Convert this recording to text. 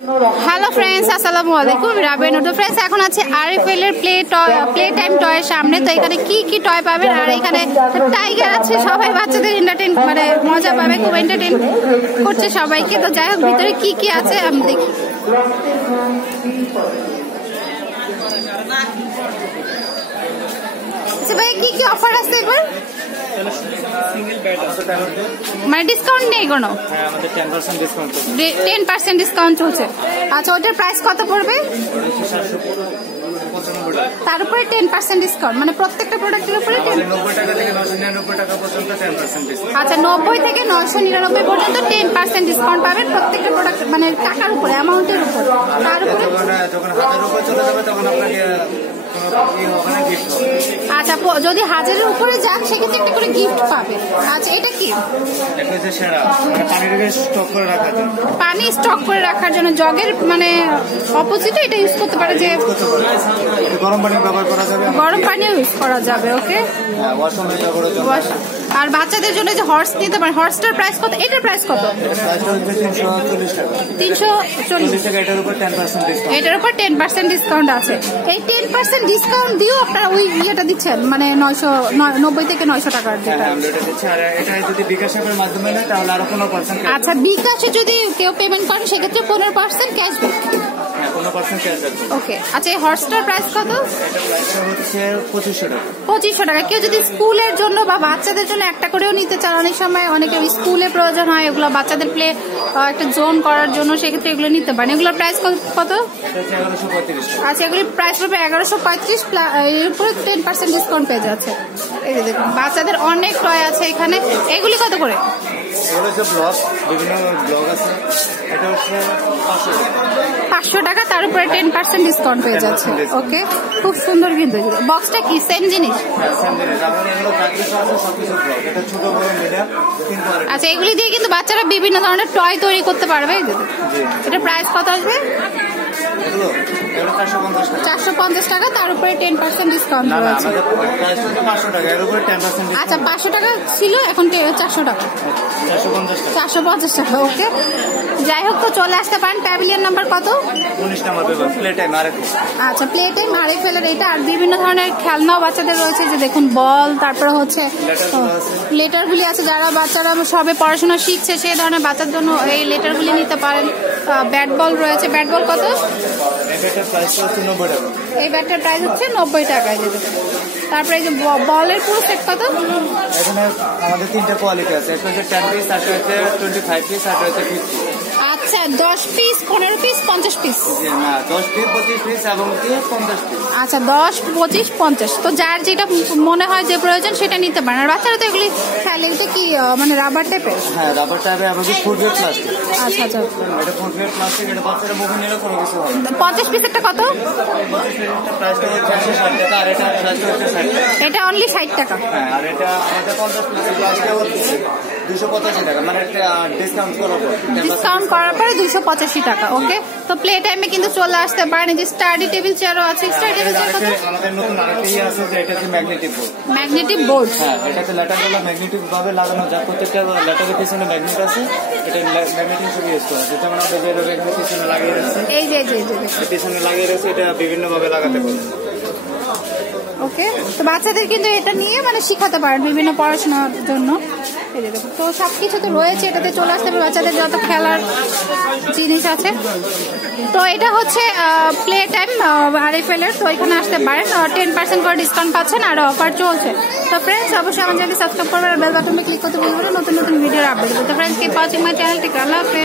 Hello friends, আসসালামু আলাইকুম। রাবেন তো ফ্রেন্ডস, এখন আছে আরএফএল এর প্লে টাইম টয়ের সামনে। তো এখানে কি কি টয় পাবেন, আর এখানে টাইগার আছে। সবাই বাচ্চাদের এন্টারটেইন মানে মজা পাবে, খুব এন্টারটেইন করছে সবাইকে। তো যাই হোক, ভিতরে কি কি আছে আমি দেখি। আচ্ছা ভাই, কি কি অফার আছে এবার? মানে ডিসকাউন্ট নেই কোনো? 10% ডিসকাউন্ট চলছে। আচ্ছা, ওটার প্রাইস কত পড়বে? তার উপরে 10% ডিসকাউন্ট, মানে প্রত্যেকটা প্রোডাক্টের উপরে 90 টাকা থেকে 999 টাকা পর্যন্ত 10% ডিসকাউন্ট। আচ্ছা, 90 থেকে 999 পর্যন্ত 10% ডিসকাউন্ট পাবেন প্রত্যেকটা প্রোডাক্ট, মানে টাকার উপরে, অ্যামাউন্টের উপর। তার উপরে যখন হাজার উপরে চলে যাবে তখন আপনাকে আচ্ছা, যদি হাজারের উপরে যান সেক্ষেত্রে একটা করে গিফট পাবে। আচ্ছা, এটা কি? পানি স্টক করে রাখার জন্য জগের মানে অপোজিটে এটা ইউজ করতে পারে, যে গরম পানি ব্যবহার করা যাবে, গরম পানিও ইউজ করা যাবে। ওকে, আর বাচ্চাদের জন্য যে হর্স নিতে পারে, হর্সটার প্রাইস কত? এটার প্রাইস কত? 340 টাকা। এটার উপর 10% ডিসকাউন্ট আছে। এই 10% ডিসকাউন্ট দিয়েও আপনারা ওই ইয়েটা দিচ্ছেন, মানে 990 থেকে 900 টাকার যেটা। আচ্ছা, বিকাশে যদি কেউ পেমেন্ট করেন সেক্ষেত্রে 15% ক্যাশব্যাক। ওকে, আচ্ছা, এই হর্সটার প্রাইস কত? 2500 টাকা। কেউ যদি স্কুলের জন্য বা বাচ্চাদের জন্য একটা করেও নিতে চান, অনেক সময় অনেকে স্কুলে প্রয়োজন হয় এগুলো বাচ্চাদের প্লে একটা জোন করার জন্য, সেক্ষেত্রে এগুলো নিতে পারেন। এগুলোর প্রাইস কত? আচ্ছা, এগুলির প্রাইস পড়বে 1135, এর উপরে 10% ডিসকাউন্ট পেয়ে যাচ্ছে। এই যে দেখুন, বাচ্চাদের অনেক টয় আছে এখানে। এগুলি কত করে? 500 টাকা, তার উপরে 10% ডিসকাউন্ট পেয়ে যাচ্ছে। ওকে, খুব সুন্দর। কিন্তু বক্সটা কি সেম জিনিস? আচ্ছা, এগুলি দিয়ে কিন্তু বাচ্চারা বিভিন্ন ধরনের টয় তৈরি করতে পারবে। এটা প্রাইস কত আসবে? 450 টাকা, তার উপরে 10% ডিসকাউন্ট রয়েছে। আচ্ছা, 500 টাকা ছিল, এখন 400 টাকা, 450 টাকা। ওকে, যাই হোক, তো চলে আসতে পারেন। প্যাভিলিয়ন নাম্বার কত? 19 নাম্বার প্লে টাইম আরএফএল। আচ্ছা, প্লে টাইম আরএফএল এর এটা। আর বিভিন্ন ধরনের খেলনাও বাচ্চাদের রয়েছে, যে দেখুন বল, তারপরে হচ্ছে লেটারগুলি আছে। যারা বাচ্চারা সবে পড়াশোনা শিখছে সেই ধরনের বাচ্চার জন্য এই লেটারগুলি নিতে পারেন। ব্যাট বল রয়েছে। ব্যাট বল কত? এই ব্যাটটার প্রাইস হচ্ছে 90 টাকায়। তারপরে এই যে বলের পুরো সেট কত? এখানে আমাদের 3টা কোয়ালিটি আছে, একটা হচ্ছে 10 পিস, একটা হচ্ছে 25 পিস, একটা হচ্ছে 50। আচ্ছা, 10 পিস, 15 পিস, 50 পিস? না, 10 পিস, 25 পিস এবং 50 পিস। আচ্ছা, 10, 25, 50। তো যার যেটা মনে হয় যে প্রয়োজন সেটা নিতে পারেন। আর বাচ্চারা তো এগুলি খেলে। এটা কি মানে রাবার টাইপের? হ্যাঁ, রাবার টাইপের এবং ফুড গ্রেড প্লাস্টিক। আচ্ছা আচ্ছা, এটা ফুড গ্রেড প্লাস্টিক। এটা বাচ্চারা মুখে নিলে কোনো কিছু হবে না। 50 পিসেরটা কত? প্রাইসটা হচ্ছে 60 টাকা, আর এটা প্রাইসটা হচ্ছে 60 টাকা। এটা অনলি 60 টাকা। হ্যাঁ, আর এটা আমাদের 50 পিসের প্রাইসটা হচ্ছে 285 টাকা, মানে একটা ডিসকাউন্ট করার পর। ডিসকাউন্ট করার পরে 285 টাকা। ওকে, তো প্লে টাইমে কিন্তু চলে আসতে পারেন। এই যে স্টাডি টেবিল চেয়ারও আছে। স্টাডি টেবিল চেয়ার কত? আমাদের নতুন আরেকটা আছে, যে এটা হচ্ছে ম্যাগনেটিক বোর্ড। Magnetic board? হ্যাঁ, এটাতে লেটারগুলো ম্যাগনেটিক ভাবে লাগানো যায়। প্রত্যেকটা লেটারের পিছনে ম্যাগনেট আছে। এটা ম্যাগনেটিক হিসেবে ইউজ করা যায়। যেমন আমরা যেভাবে এখানে পিছনে লাগিয়ে রাখছি, এই যে পিছনে লাগিয়ে রাখছি, এটা বিভিন্ন ভাবে লাগাতে পারবে। ওকে, তো বাচ্চাদের কিন্তু এটা নিয়ে মানে শিখাতে পারেন বিভিন্ন পড়াশোনার জন্য। এই যে দেখুন, তো সবকিছু তো রয়েছে। এটাতে চলে আসতে হবে বাচ্চাদের যত খেলার জিনিস আছে। তো এটা হচ্ছে প্লে টাইম আরএফএল এর। তো এখানে আসতে পারেন, 10% করে ডিসকাউন্ট পাচ্ছেন, আর অফার চলছে। তো ফ্রেন্ডস, অবশ্যই আমার চ্যানেলকে সাবস্ক্রাইব করবেন আর বেল বাটনে ক্লিক করতে ভুলবেন না নতুন নতুন ভিডিওর আপডেট। তো friends, keep watching my channel. Take care, আল্লাহ হাফেজ।